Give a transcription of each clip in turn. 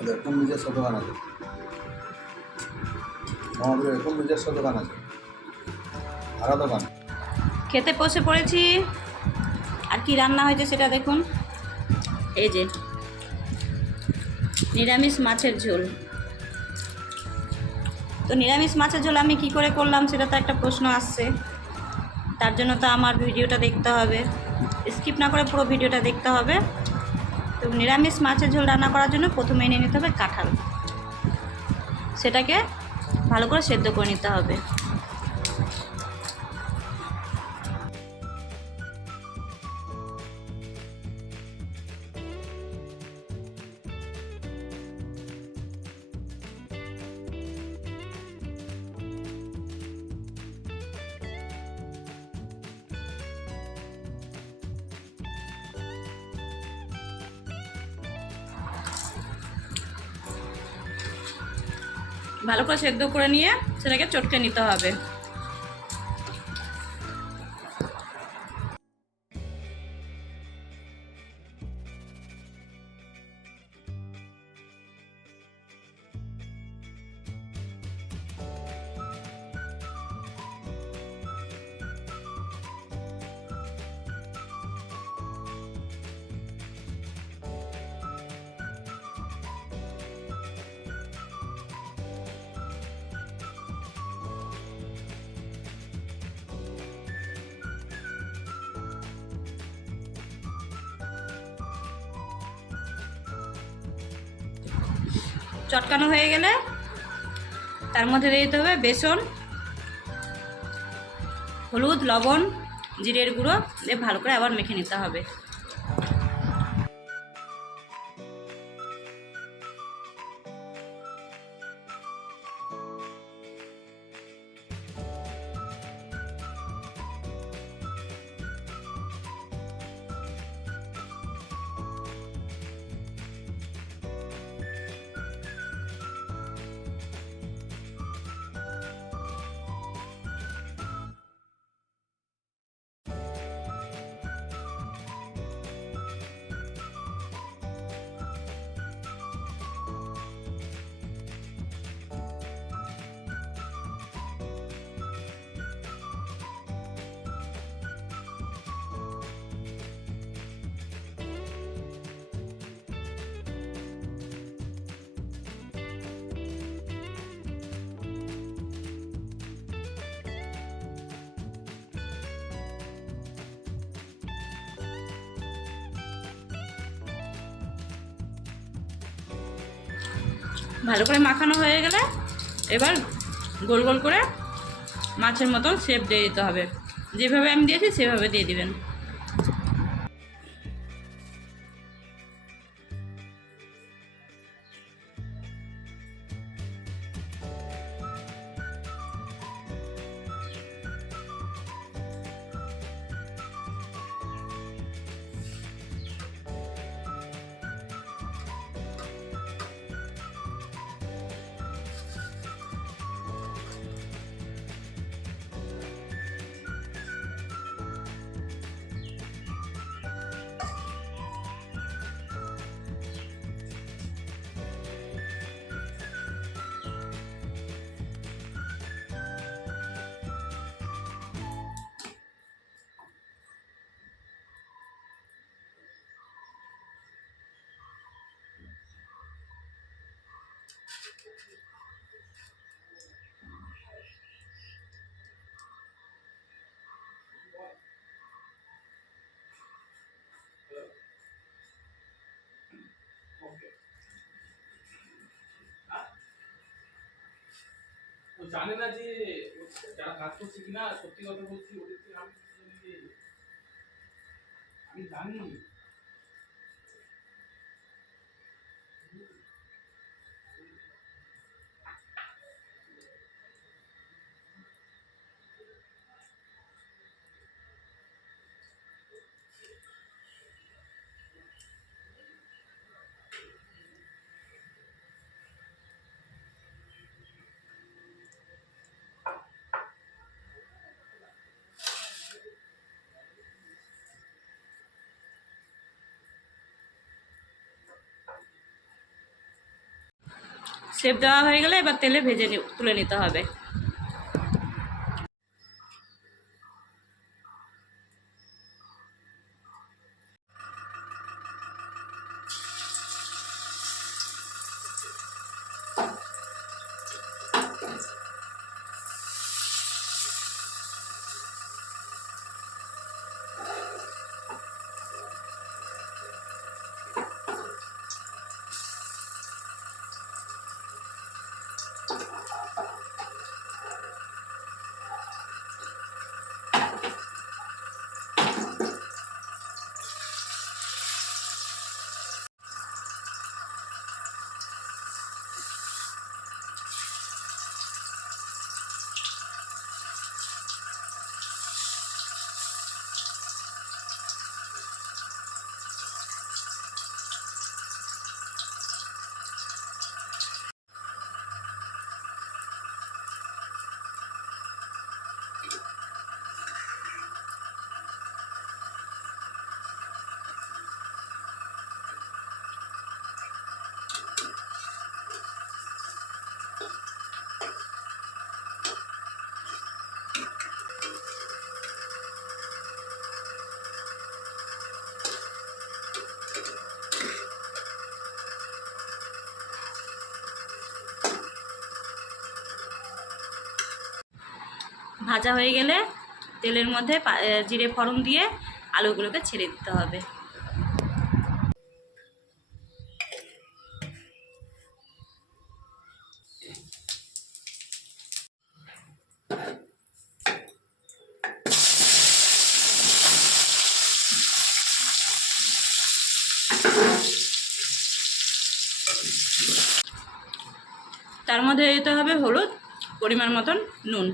এরকম নিজস্ব দোকান আছে, আমাদের এরকম নিজস্ব দোকান আছে, ভাড়া দোকান। খেতে বসে পড়েছি। আর কি রান্না হয়েছে সেটা দেখুন। এই যে নিরামিষ মাছের ঝোল। তো নিরামিষ মাছের ঝোল আমি কি করে করলাম সেটা তো একটা প্রশ্ন আসছে। তার জন্য তো আমার ভিডিওটা দেখতে হবে, স্কিপ না করে পুরো ভিডিওটা দেখতে হবে। তো নিরামিষ মাছের ঝোল রান্না করার জন্য প্রথমে নিয়ে নিতে হবে কাঁঠাল। সেটাকে ভালো করে সেদ্ধ করে নিতে হবে। ভালো করে সেদ্ধ করে নিয়ে সেটাকে চটকে নিতে হবে। চটকানো হয়ে গেলে তার মধ্যে দিয়ে দিতে হবে বেসন, হলুদ, লবণ, জিরের গুঁড়ো দিয়ে ভালো করে আবার মেখে নিতে হবে। ভালো করে মাখানো হয়ে গেলে এবার গোল গোল করে মাছের মতন শেপ দিয়ে দিতে হবে। যেভাবে আমি দিয়েছি সেভাবে দিয়ে দিবেন। জানে না যে যারা কাজ করছে কিনা, সত্যি কথা বলছি ওদের থেকে আমি জানি। শেপ দেওয়া হয়ে গেলে এবার তেলে ভেজে তুলে নিতে হবে। ভাজা হয়ে গেলে তেলের মধ্যে জিরে ফোড়ন দিয়ে আলুগুলোকে ছেড়ে দিতে হবে। তার মধ্যে দিতে হবে হলুদ, পরিমাণ মতন নুন।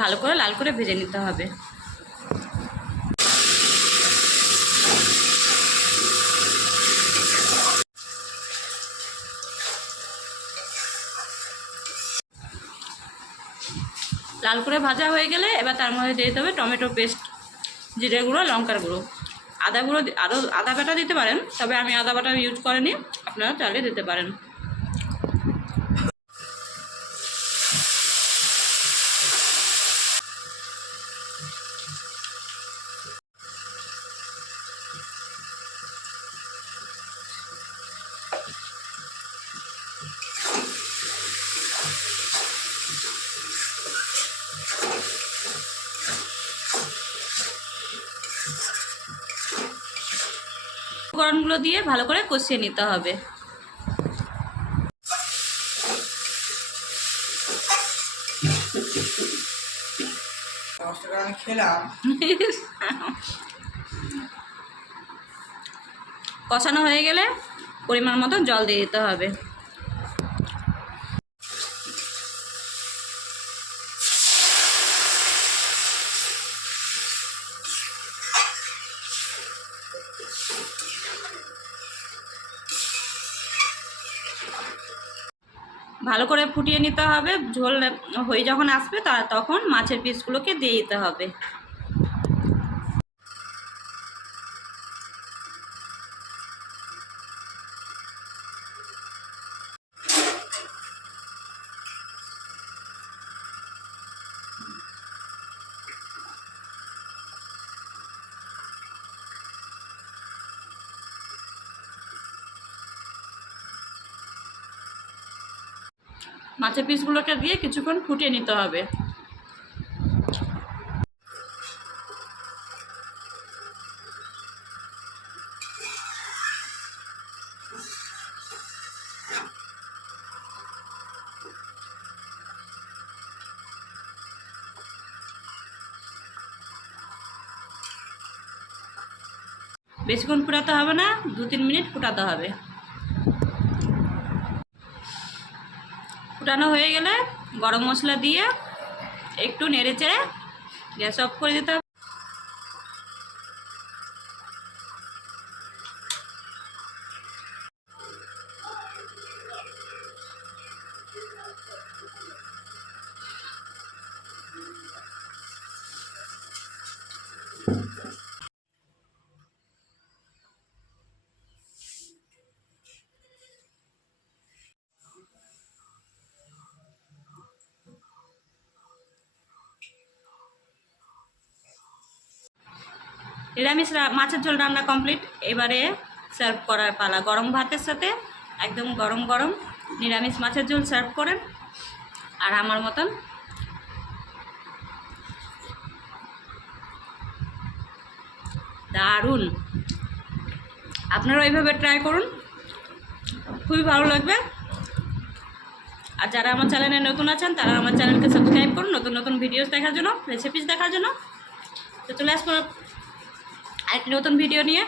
ভালো করে লাল করে ভেজে নিতে হবে। লাল করে ভাজা হয়ে গেলে এবার তার মধ্যে দিয়ে দিতে হবে টমেটো পেস্ট, জিরে গুঁড়ো, লঙ্কার গুঁড়ো, আদা গুঁড়ো, আরও আদা বাটা দিতে পারেন, তবে আমি আদা বাটা ইউজ করিনি, আপনারা চাইলে দিতে পারেন। উপকরণগুলো দিয়ে ভালো করে কষিয়ে নিতে হবে। কষানো হয়ে গেলে পরিমাণ মতো জল দিয়ে দিতে হবে। ভালো করে ফুটিয়ে নিতে হবে। ঝোল হয়ে যখন আসবে তখন মাছের পিসগুলোকে দিয়ে দিতে হবে। মাছের পিসগুলোকে দিয়ে কিছুক্ষণ ফুটিয়ে নিতে হবে। বেশিক্ষণ ফুটাতে হবে না, 2-3 মিনিট ফুটাতে হবে। ফুটানো হয়ে গেলে গরম মশলা দিয়ে একটু নেড়ে চেড়ে গ্যাস অফ করে দিতে হবে। নিরামিষ মাছের ঝোল রান্না কমপ্লিট। এবারে সার্ভ করার পালা। গরম ভাতের সাথে একদম গরম গরম নিরামিষ মাছের ঝোল সার্ভ করেন। আর আমার মতন দারুণ। আপনারা এইভাবে ট্রাই করুন, খুবই ভালো লাগবে। আর যারা আমার চ্যানেলে নতুন আছেন তারা আমার চ্যানেলকে সাবস্ক্রাইব করুন নতুন নতুন ভিডিওস দেখার জন্য, রেসিপিস দেখার জন্য। তো চলে আসবো আরেকটি নতুন ভিডিও নিয়ে।